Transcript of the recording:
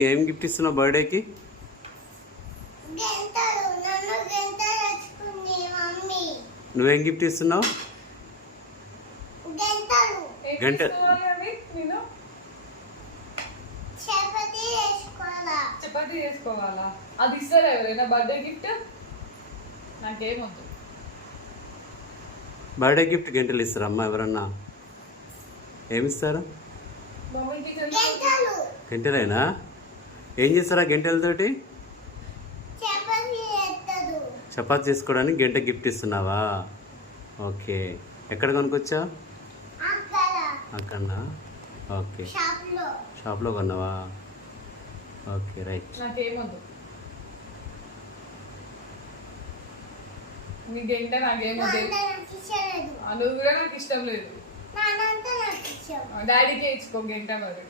ఏం గిఫ్ట్ ఇస్తున్నావు బర్త్డేకి? నువ్వేం గిఫ్ట్ ఇస్తున్నావు? గంట. చపాతీ చేసుకోవాలా? అది ఇస్తారా ఎవరైనా బర్త్డే గిఫ్ట్? నాకేమొద్దు. బర్త్డే గిఫ్ట్ గంటలు ఇస్తారా అమ్మా ఎవరన్నా? ఏమిస్తారు? గంటలేనా? ఏం చేస్తారా గంటలతోటి? చపాతీ చేసుకోవడానికి గంట గిఫ్ట్ ఇస్తున్నావా? ఓకే. ఎక్కడ కొనుక్కొచ్చా? అక్కడనా? ఓకే. షాప్లో కొన్నావా? Okay right. నాకేమొద్దు. నీ గంట నాకేమొద్దు. నువ్వు కూడా నాకు ఇష్టం లేదు. డాడీకే ఇచ్చుకో గంట మరి.